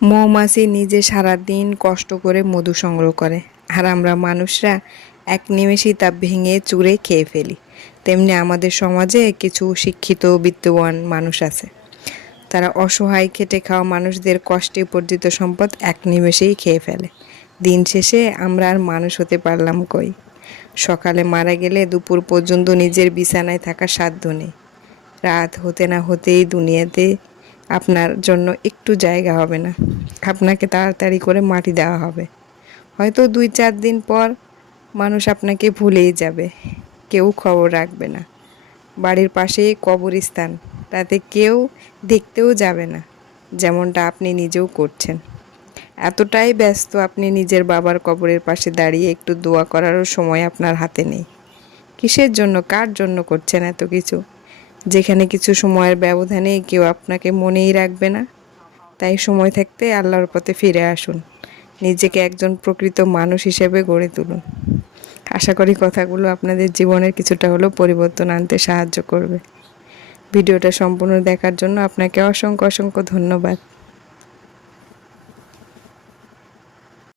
মৌমাছি নিজে সারাদিন কষ্ট করে মধু সংগ্রহ করে, আর আমরা মানুষরা এক নিমেষেই তা ভেঙে চুরে খেয়ে ফেলি। তেমনি আমাদের সমাজে কিছু শিক্ষিত বিত্তবান মানুষ আছে, তারা অসহায় খেটে খাওয়া মানুষদের কষ্টে উপার্জিত সম্পদ এক নিমেষেই খেয়ে ফেলে। দিন শেষে আমরা আর মানুষ হতে পারলাম কই? সকালে মারা গেলে দুপুর পর্যন্ত নিজের বিছানায় থাকার সাধ্য নেই। রাত হতে না হতেই দুনিয়াতে আপনার জন্য একটু জায়গা হবে না, আপনাকে তাড়াতাড়ি করে মাটি দেওয়া হবে। হয়তো 2-4 দিন পর মানুষ আপনাকে ভুলেই যাবে, কেউ খবর রাখবে না। বাড়ির পাশেই কবরস্থান, তাতে কেউ দেখতেও যাবে না, যেমনটা আপনি নিজেও করছেন। এতটাই ব্যস্ত আপনি নিজের বাবার কবরের পাশে দাঁড়িয়ে একটু দোয়া করারও সময় আপনার হাতে নেই। কিসের জন্য, কার জন্য করছেন এত কিছু, যেখানে কিছু সময়ের ব্যবধানে কেউ আপনাকে মনেই রাখবে না? তাই সময় থাকতে আল্লাহর পথে ফিরে আসুন, নিজেকে একজন প্রকৃত মানুষ হিসেবে গড়ে তুলুন। আশা করি কথাগুলো আপনাদের জীবনের কিছুটা হলেও পরিবর্তন আনতে সাহায্য করবে। ভিডিওটা সম্পূর্ণ দেখার জন্য আপনাকে অসংখ্য অসংখ্য ধন্যবাদ।